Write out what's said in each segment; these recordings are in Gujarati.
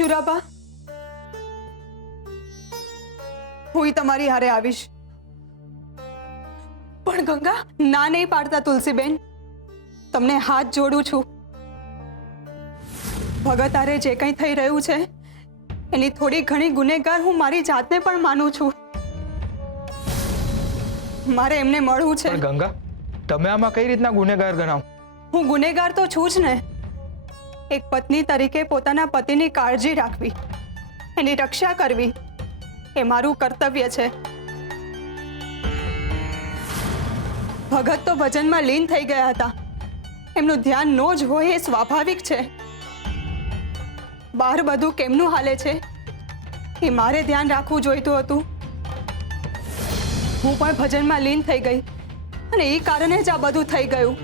શુરાબા, હું તમારી હારે આવીશ. પણ ગંગા, ના નહીં પાડતા તુલસીબેન. તમને હાથ જોડું છું. ભગત હારે જે કંઈ થઈ રહ્યું છે એની થોડી ઘણી ગુનેગાર હું મારી જાતને પણ માનું છું. મારે એમને મળવું છે. પણ ગંગા, તમે આમાં કઈ રીતના ગુનેગાર ગણાવ? હું ગુનેગાર તો છું જ ને. એક પત્ની તરીકે પોતાના પતિની કાળજી રાખવી, એની રક્ષા કરવી એ મારું કર્તવ્ય છે. ભગત તો ભજનમાં લીન થઈ ગયા હતા. એમનું ધ્યાન નો જ હોય એ સ્વાભાવિક છે. બહાર બધું કેમનું હાલે છે એ મારે ધ્યાન રાખવું જોઈતું હતું. હું પણ ભજનમાં લીન થઈ ગઈ અને એ કારણે જ આ બધું થઈ ગયું.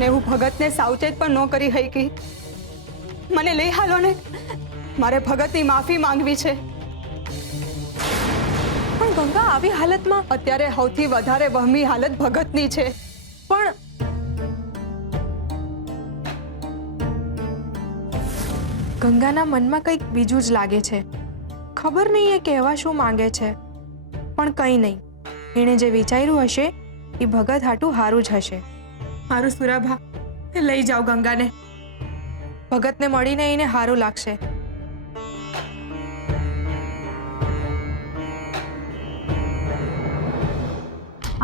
ને હું ભગતને સાવચેત પણ ન કરી શકી. મને લઈ હાલો ને, મારે ભગતની માફી માંગવી છે. પણ ગંગા, આવી હાલતમાં અત્યારે સૌથી વધારે વહમી હાલત ભગતની છે. પણ ગંગાના મનમાં કંઈક બીજું જ લાગે છે. ખબર નહીં એ કહેવા શું માંગે છે, પણ કંઈ નહીં. એણે જે વિચાર્યું હશે એ ભગત હાટું હારું જ હશે. હારું સુરાભા, લઈ જાઓ ગંગાને. ભગતને મળીને એને હારું લાગશે.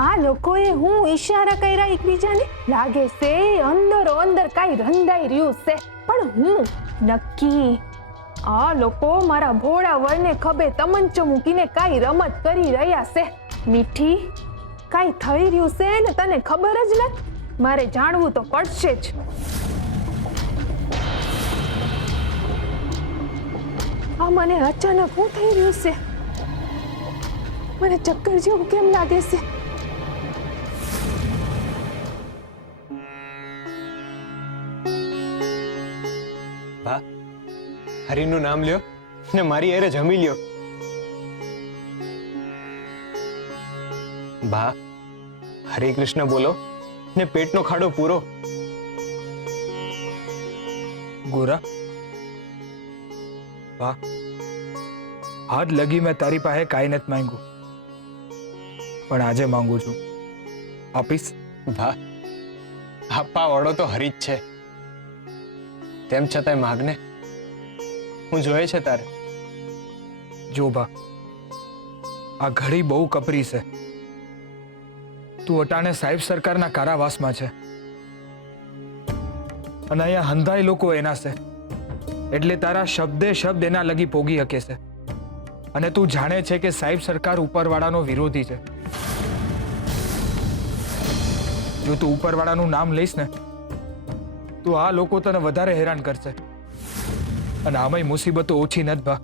આ લોકોએ હું ઈશારા કર્યા એકબીજાને, લાગે છે અંદરો અંદર કાઈ રંધાઈ રહ્યું છે. પણ હું નક્કી આ લોકો મારા ભોળા વળને ખભે તમંચો મૂકીને કાઈ રમત કરી રહ્યા છે. મીઠી, કાઈ થઈ રહ્યું છે ને તને ખબર જ નથી? મારે જાણવું તો પડશે જ. આ મને અચાનક શું થઈ રહ્યું છે? મને ચક્કર જેવું કેમ લાગે છે? બા, હરિનું નામ લ્યો ને મારી હારે જમી લ્યો. બા, હરે કૃષ્ણ બોલો ને પેટનો ખાડો પૂરો. ગોરા, વાહ, હાથ લગી મેં તારી પાસે કાંઈ નથી માંગ્યું, પણ આજે માંગુ છું. આપીશ? બા, આપવા વાળો તો હરી જ છે. તેમ છતાંય માગને, હું જોયે છે તારે. જો બા, આ ઘડી બહુ કપરી છે. તું અટાણે સાહેબ સરકારના કારાવાસમાં છે અને અહીંયા હંધાઈ લોકો એના છે, એટલે તારા શબ્દે શબ્દ એના લગી પોગી શકે છે. અને તું જાણે છે કે સાહેબ સરકાર ઉપરવાળાનો વિરોધી છે. જો તું ઉપરવાળાનું નામ લઈશ ને તો આ લોકો તને વધારે હેરાન કરશે, અને આમાંય મુસીબતો ઓછી નથી બા.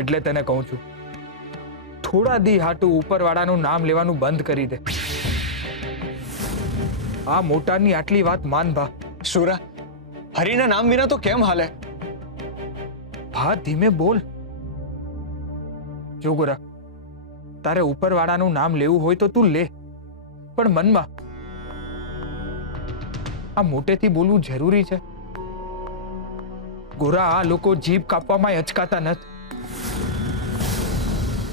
એટલે તને કહું છું, થોડા દી હાટું ઉપરવાળાનું નામ લેવાનું બંધ કરી દે. આ મોટાની આટલી વાત માન બા. શુરા, હરિના નામ વિના તો કેમ હાલે? ભા, ધીમે બોલ. જો ગોરા, તારે ઉપરવાળાનું નામ લેવું હોય તો તું લે, પણ મનમાં આ મોટેથી બોલવું જરૂરી છે? ગોરા, આ લોકો જીભ કાપવામાં અચકાતા નથી.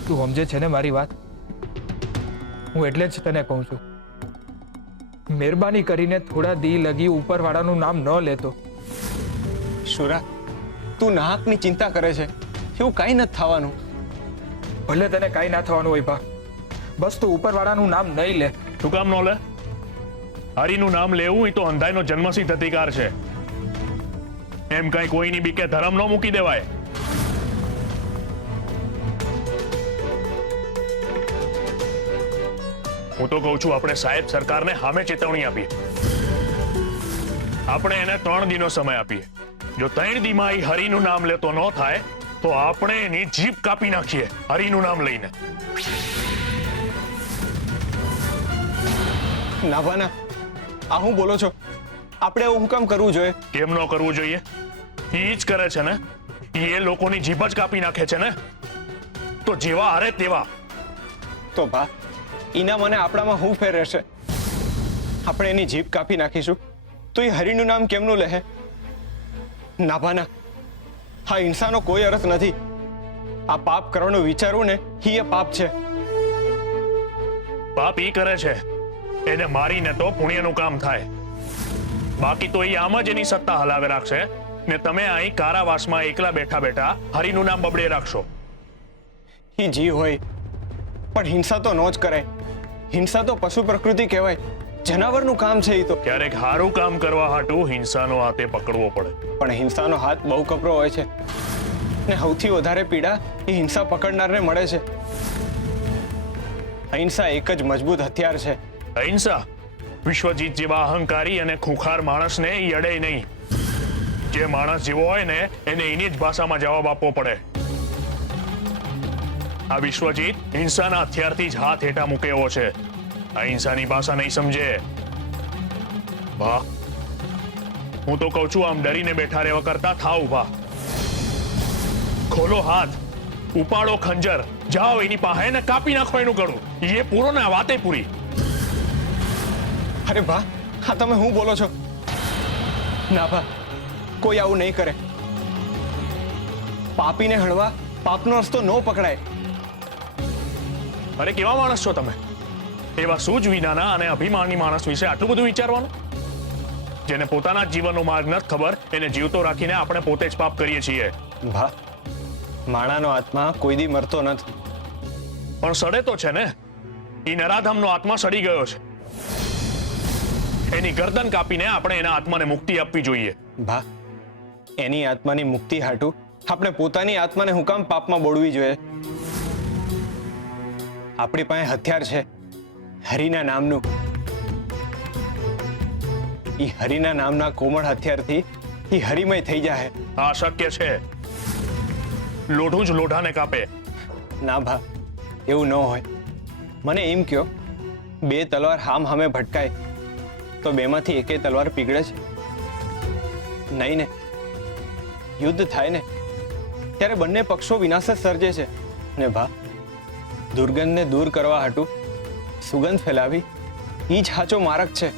તું સમજે છે ને મારી વાત? હું એટલે જ તને કહું છું, મહેરબાની કરીને થોડા દી લગી ઉપરવાળાનું નામ ન લેતો. શુરા, તું નાહકની ચિંતા કરે છે, એવું કાંઈ નથી થવાનું. ભલે તને કાંઈ ના થવાનું હોય ભા, બસ તું ઉપરવાળાનું નામ નહીં લે. શું કામ ન લે? હરિનું નામ લેવું એ તો અંધાઈનો જન્મસિદ્ધ અધિકાર છે. એમ કઈ કોઈની બીકે ધર્મ ન મૂકી દેવાય. હું તો કહું છું, આપણે સાહેબ સરકારને સામે ચેતવણી આપીએ. આપણે એને 3 દિનો સમય આપીએ. જો 3 દીમાં એ હરિનું નામ લેતો ન થાય તો આપણે એની જીભ કાપી નાખીએ હરિનું નામ લઈને. નાવાના, આ હું બોલો છો? આપણે એવું કામ કરવું જોઈએ? કેમ ન કરવું જોઈએ? એ જ કરે છે ને, એ લોકોની જીભ જ કાપી નાખે છે ને. તો જેવા હારે તેવા. તો ભા, ઈના મને આપણામાં હું ફેર રહેશે? આપણે એની જીભ કાપી નાખીશું તો એ હરિનું નામ કેમનું લે? ના ભાના, આ હિંસાનો કોઈ અર્થ નથી. આ પાપ કરવાનું વિચારવું ને એ પાપ છે. પાપ ઈ કરે છે એને મારીને તો પુણ્યનું કામ થાય. બાકી તો એ આમ જ એની સત્તા હલાવે રાખશે ને તમે અહીં કારાવાસમાં એકલા બેઠા બેઠા હરિનું નામ બબડે રાખશો. એ જીવ હોય પણ હિંસા તો ન જ કરાય. હિંસા તો પશુ પ્રકૃતિ કહેવાય, જનાવરનું કામ છે. એ તો ક્યારેક સારું કામ કરવા હાટું હિંસાનો હાથે પકડવો પડે. પણ હિંસાનો હાથ બહુ કપરો હોય છે ને સૌથી વધારે પીડા એ હિંસા પકડનારને મળે છે. અહિંસા એક જ મજબૂત હથિયાર છે. અહિંસા વિશ્વજીત જેવા અહંકારી અને ખૂંખાર માણસને ઈ અડે નહીં. જે માણસ જેવો હોય ને એને એની જ ભાષામાં જવાબ આપવો પડે. આ વિશ્વજીત હિંસાના હથિયારથી જ હાથ હેઠા મૂકે એવો છે. અહિંસાની ભાષા નહીં સમજે. વાહ, હું તો કહું છું આમ ડરીને બેઠા રહેવા કરતા થાવ ઉભા. ખોલો હાથ, ઉપાડો ખંજર, જાઓ એની પાસે ને કાપી નાખો એનું ગળું. એ પૂરો ને આ વાતે પૂરી. અરે ભા, હા તમે શું બોલો છો? ના ભા, કોઈ આવું નહીં કરે. પાપીને હળવા પાપનો રસ્તો ન પકડાય. અરે કેવા માણસ છો તમે? એવા સૂજ વિનાના અને અભિમાની માણસ વિશે આટલું બધું વિચારવાનું? જેને પોતાના જીવનનો માર્ગ નથી ખબર એને જીવતો રાખીને આપણે પોતે જ પાપ કરીએ છીએ. ભા, માણાનો આત્મા કોઈ દી મરતો નથી. પણ સડે તો છે ને. એ નરાધામનો આત્મા સડી ગયો છે. એની ગરદન કાપીને આપણે એના આત્માને મુક્તિ આપવી જોઈએ. ભા, એની આત્માની મુક્તિ હાટું આપણે પોતાની આત્માને હું કામ પાપમાં બોળવી જોઈએ? આપણી પાસે હથિયાર છે હરિના નામનું. ઈ હરિના નામના કોમળ હથિયારથી ઈ હરિમય થઈ જાય. આ શક્ય છે. લોઢું જ લોઢાને કાપે. ના ભા, એવું ન હોય. મને એમ કયો, બે તલવાર હામ હામે ભટકાય તો બેમાંથી એકે તલવાર પીગળે છે? નહીં ને. યુદ્ધ થાય ને ત્યારે બંને પક્ષો વિનાશ જ સર્જે છે. ને ભા, દુર્ગંધને દૂર કરવા હાટું સુગંધ ફેલાવી ઈ જ સાચો માર્ગ છે.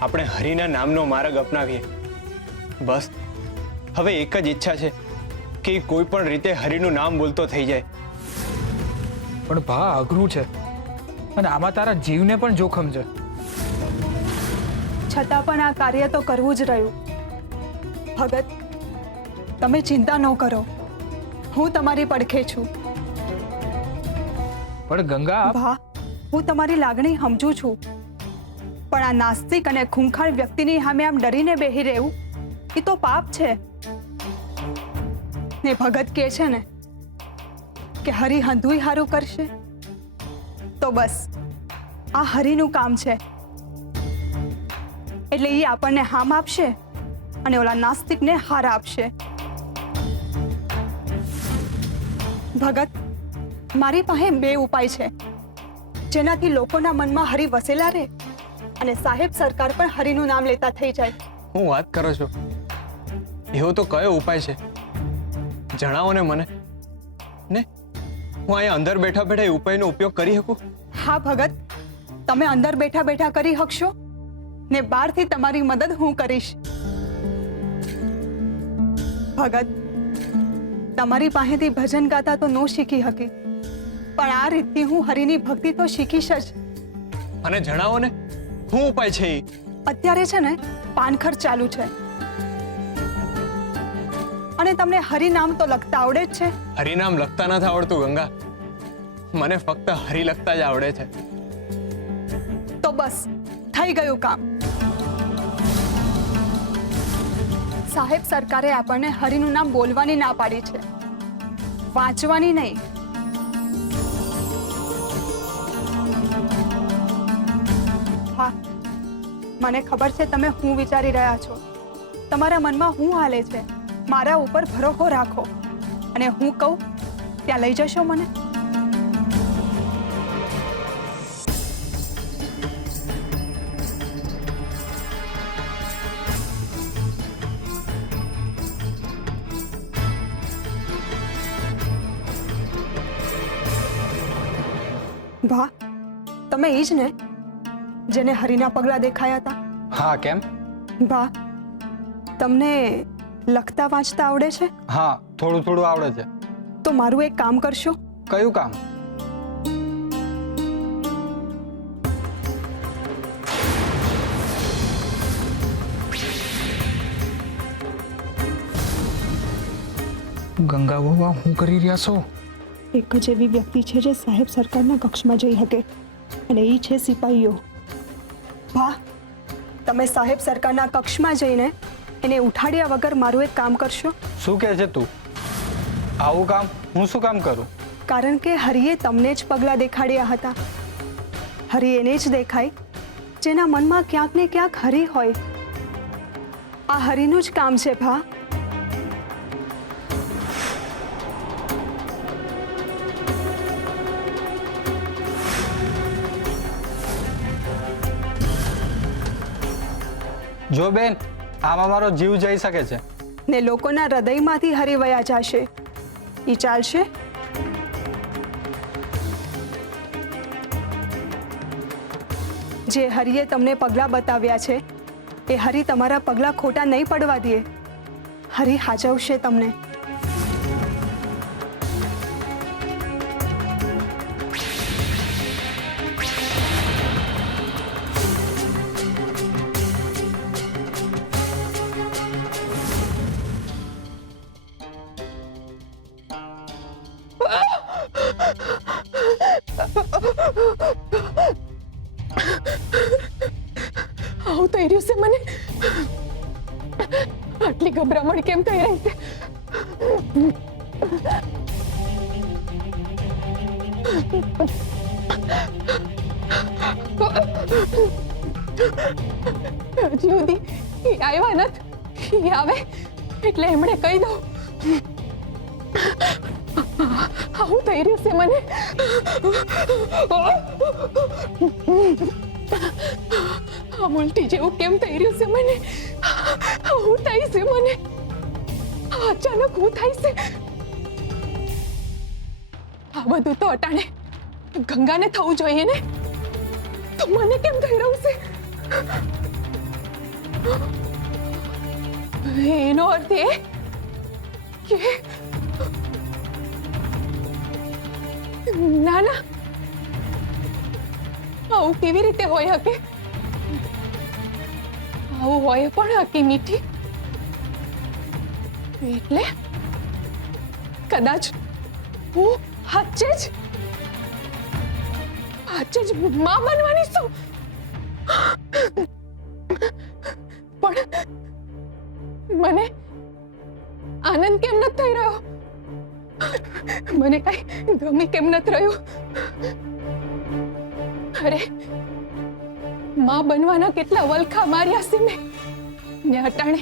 આપણે હરિના નામનો માર્ગ અપનાવીએ. બસ હવે એક જ ઈચ્છા છે કે કોઈ પણ રીતે હરિનું નામ બોલતો થઈ જાય. પણ ભા અઘરું છે અને આમાં તારા જીવને પણ જોખમ છે. છતાં પણ આ કાર્ય તો કરવું જ રહ્યું. ભગત, તમે ચિંતા ન કરો, હું તમારી પડખે છું. પણ ગંગા, ભા, હું તમારી લાગણી સમજુ છું, પણ આ નાસ્તિક અને ખૂંખાર વ્યક્તિની સામે આમ ડરીને બેહી રહેવું એ તો પાપ છે. ને ભગત કહે છે ને કે હરિ હંધુય હારું કરશે, તો બસ આ હરિનું કામ છે. એટલે એ આપણને હામ આપશે અને ઓલા નાસ્તિકને હાર આપશે. ભગત, મારી પાસે બે ઉપાય છે જેનાથી લોકોના મનમાં હરિ વસેલા રહે અને સાહેબ સરકાર પણ હરિનું નામ લેતા થઈ જાય. હું વાત કરો છો? એવો તો કયો ઉપાય છે? જણાવો ને મને. ને હું અહીંયા અંદર બેઠા બેઠા એ ઉપાયનો ઉપયોગ કરી શકું? હા ભગત, તમે અંદર બેઠા બેઠા કરી શકશો ને બહારથી તમારી મદદ હું કરીશ. ભગત, તમારી પાસેથી ભજન ગાતા તો ન શીખી શકી, પણ આ રીતથી હું હરિની ભક્તિ તો શીખીશ જ. અને જણાવો ને શું ઉપાય છે? અત્યારે છે ને પાનખર ચાલુ છે અને તમને હરિનામ તો લખતા આવડે જ છે. હરિનામ લખતા નથી આવડતું ગંગા, મને ફક્ત હરિ લખતા જ આવડે છે. તો બસ થઈ ગયું કામ. સાહેબ સરકારે આપણને હરિનું નામ બોલવાની ના પાડી છે, વાંચવાની નહીં. હા, મને ખબર છે તમે શું વિચારી રહ્યા છો. તમારા મનમાં શું હાલે છે. મારા ઉપર ભરોસો રાખો અને હું કહું ત્યાં લઈ જશો મને. વાહ, તમે એ જ ને જેને હરિના પગલા દેખાયા હતા? હા, કેમ? વાહ, તમને લખતા વાંચતા આવડે છે? હા, થોડું થોડું આવડે છે. તો મારું એક કામ કરશો? કયું કામ? ગંગા બાબા, શું કરી રહ્યા છો? એક જ એવી વ્યક્તિ છે જે સાહેબ સરકારના કક્ષમાં જઈ શકે, અને એ છે સિપાહીઓ. વાહ, તમે સાહેબ સરકારના કક્ષમાં જઈને એને ઉઠાડ્યા વગર મારું એક કામ કરશો? શું કહે છે તું? આવું કામ હું શું કામ કરું? કારણ કે હરિએ તમને જ પગલાં દેખાડ્યા હતા. હરિ એને જ દેખાય જેના મનમાં ક્યાંક ને ક્યાંક હરિ હોય. આ હરિનું જ કામ છે ભા. જો બેન, આમાં મારો જીવ જઈ શકે છે. ને લોકોના હૃદયમાંથી હરિવયા જશે. ઈ ચાલશે? જે હરિએ તમને પગલાં બતાવ્યા છે એ હરિ તમારા પગલાં ખોટા નહીં પડવા દે. હરિ હાચવશે તમને. આવું થઈ રહ્યું છે મને. આટલી ગભરામણ કેમ થઈ રહી છે? હજી સુધી એ આવ્યા નથી. એ આવે એટલે એમણે કહી દઉં. આવું થઈ રહ્યું છે મને. આમ ઉલટી જેવું કેમ થઈ રહ્યું છે મને? આવું થાય છે મને. અચાનક હું થાય છે. આ બધું તો અટાણે ગંગાને થવું જોઈએ ને, તો મને કેમ થઈ રહ્યું છે? એનો અર્થ એ કે ના ના, આવું કેવી રીતે હોય શકે? આવું હોય પણ હકી મીઠી. એટલે કદાચ હું સાચે જ માં બનવાની છું. પણ મને આનંદ કેમ નથી થઈ રહ્યો? મને કઈ ગમી કેમ નથી રહ્યું? અરે, માં બનવાના કેટલા વલખા માર્યા છે મેં, ને અટાણે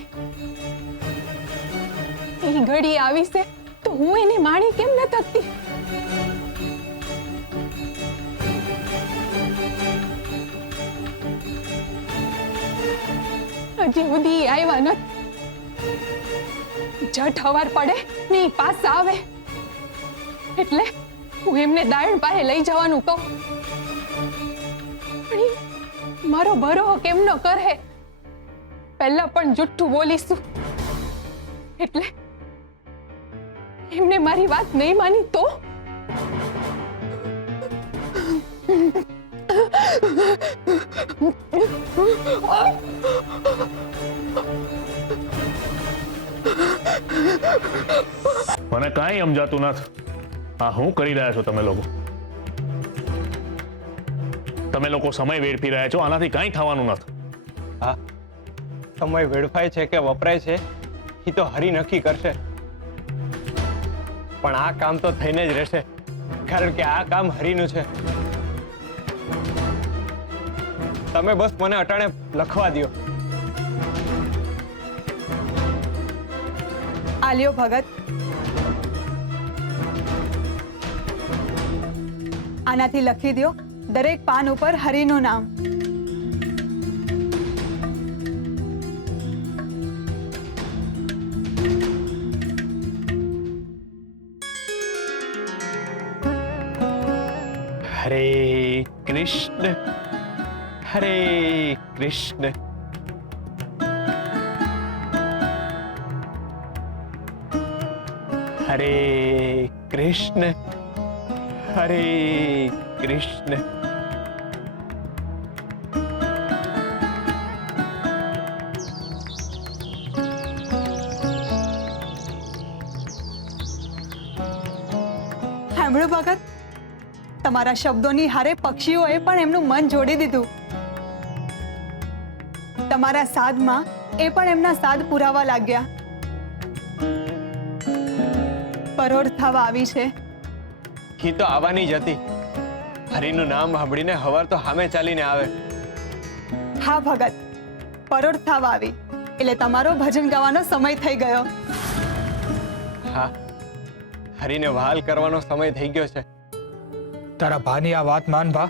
એ ઘડી આવી છે તો હું એની માણી કેમ ન થકતી? હજી સુધી આવ્યા નથી. જટ હવાર પડે ને ઈ પાછા આવે એટલે હું એમને દાયણ પાસે લઈ જવાનું કહું. પણ ઈ મારો ભરોહો કેમ ન કરે? પહેલા પણ જુઠ્ઠું બોલીશું એટલે એમને મારી વાત નહીં માની તો? મને કાંઈ સમજાતું નથી. આ શું કરી રહ્યા છો તમે લોકો? તમે લોકો સમય વેડફી રહ્યા છો, આનાથી કાંઈ થવાનું નથી. હા, સમય વેડફાય છે કે વપરાય છે એ તો હરી નક્કી કરશે. પણ આ કામ તો થઈને જ રહેશે, કારણ કે આ કામ હરીનું છે. તમે બસ મને અટાણે લખવા દ્યો. આલ્યો ભગત, આનાથી લખી દ્યો દરેક પાન ઉપર હરિનું નામ. હરે કૃષ્ણ હરે કૃષ્ણ હરે કૃષ્ણ હરે કૃષ્ણ. સાંભળો ભગત, તમારા શબ્દોની હારે પક્ષીઓએ પણ એમનું મન જોડી દીધું. તમારા સાદમાં એ પણ એમના સાદ પુરાવા લાગ્યા. પરોઢ થવા આવી છે. ઈ તો આવવાની જ હતી. હરિનું નામ સાંભળીને હવાર તો સામે ચાલીને આવે. હા ભગત, પરોઢ થવા આવી એટલે તમારો ભજન ગાવાનો સમય થઈ ગયો. હા, હરિને વહાલ કરવાનો સમય થઈ ગયો છે. તારા ભાની આ વાત માન ભા.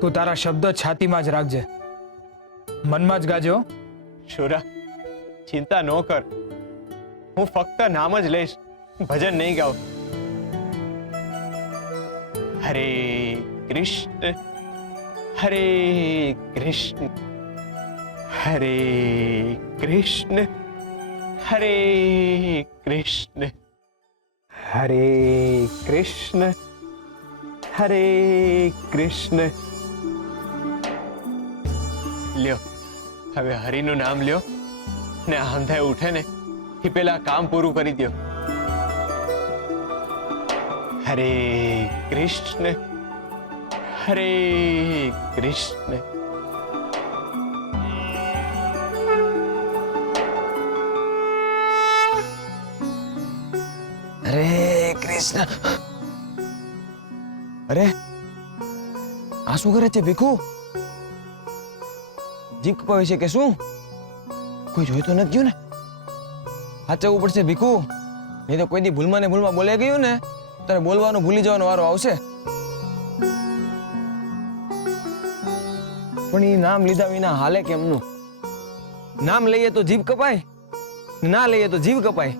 તું તારા શબ્દ છાતીમાં જ રાખજે, મનમાં જ ગાજો. શુરા, ચિંતા ન કર. હું ફક્ત નામ જ લઈશ, ભજન નહીં ગાઉં. હરે કૃષ્ણ હરે કૃષ્ણ હરે કૃષ્ણ હરે કૃષ્ણ હરે કૃષ્ણ હરે કૃષ્ણ. લ્યો, હવે હરિનું નામ લ્યો ને આંધાય ઉઠે ને એ પેલા કામ પૂરું કરી દો. હરે કૃષ્ણ હરે કૃષ્ણ. અરે કૃષ્ણ, અરે આ શું કરે છે ભીખુ? જીભ કપાવે છે કે શું? કોઈ જોઈ તો નથી ગયું ને? સાચવવું પડશે ભીખુ, નહીં તો કોઈ દી ભૂલમાં ને ભૂલમાં બોલાઈ ગયું ને તારે બોલવાનું ભૂલી જવાનો વારો આવશે. પણ એ નામ લીધા વિના હાલે કેમનું? નામ લઈએ તો જીભ કપાય, ના લઈએ તો જીભ કપાય.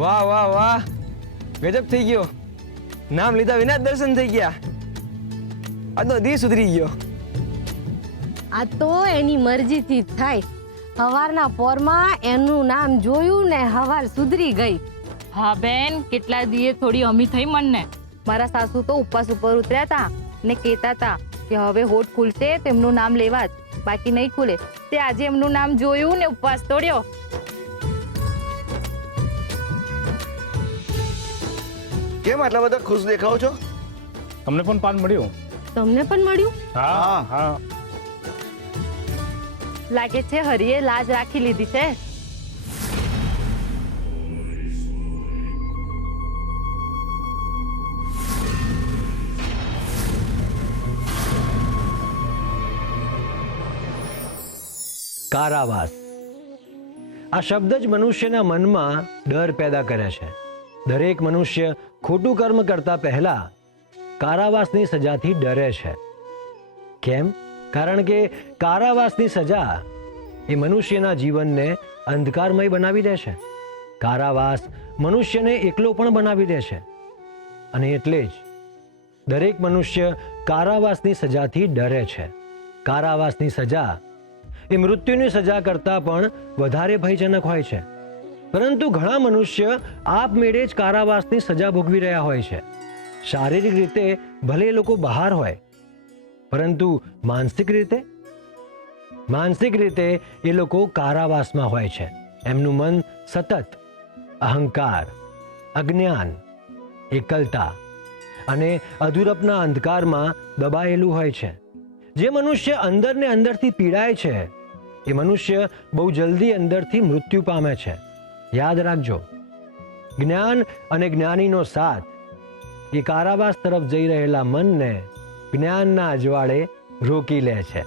વાહ વાહ વાહ, ગજબ થઈ ગયો. નામ લીધા વિના જ દર્શન થઈ ગયા. આ તો દી સુધરી ગયો. આ તો એની મરજીથી જ થાય. હવારના પોરમાં એનું નામ જોયું ને હવાર સુધરી ગઈ. હા બેન, કેટલા દીએ થોડી અમી થઈ મનને. મારા સાસુ તો ઉપવાસ ઉપર ઉતર્યા હતા ને કહેતા હતા કે હવે હોઠ ખુલશે તેમનું નામ લેવા જ, બાકી નહીં ખુલે. તે આજે એમનું નામ જોયું ને ઉપવાસ તોડ્યો. કેમ આટલા બધા ખુશ દેખાવ છો? તમને પણ પાન મળ્યું? તમને પણ મળ્યું? હા હા. લાગે છે હરિએ લાજ રાખી લીધી છે. કારાવાસ, આ શબ્દ જ મનુષ્યના મનમાં ડર પેદા કરે છે. દરેક મનુષ્ય ખોટું કર્મ કરતા પહેલા કારાવાસની સજાથી ડરે છે. કેમ? કારણ કે કારાવાસની સજા એ મનુષ્યના જીવનને અંધકારમય બનાવી દે છે. કારાવાસ મનુષ્યને એકલો પણ બનાવી દે છે. અને એટલે જ દરેક મનુષ્ય કારાવાસની સજાથી ડરે છે. કારાવાસની સજા એ મૃત્યુની સજા કરતાં પણ વધારે ભયજનક હોય છે. પરંતુ ઘણા મનુષ્ય આપમેળે જ કારાવાસની સજા ભોગવી રહ્યા હોય છે. શારીરિક રીતે ભલે એ લોકો બહાર હોય, પરંતુ માનસિક રીતે એ લોકો કારાવાસમાં હોય છે. એમનું મન સતત અહંકાર, અજ્ઞાન, એકલતા અને અધૂરપના અંધકારમાં દબાયેલું હોય છે. જે મનુષ્ય અંદરને અંદરથી પીડાય છે એ મનુષ્ય બહુ જલ્દી અંદરથી મૃત્યુ પામે છે. યાદ રાખજો, જ્ઞાન અને જ્ઞાનીનો સાથ એ કારાવાસ તરફ જઈ રહેલા મનને જ્ઞાનના અજવાળે રોકી લે છે.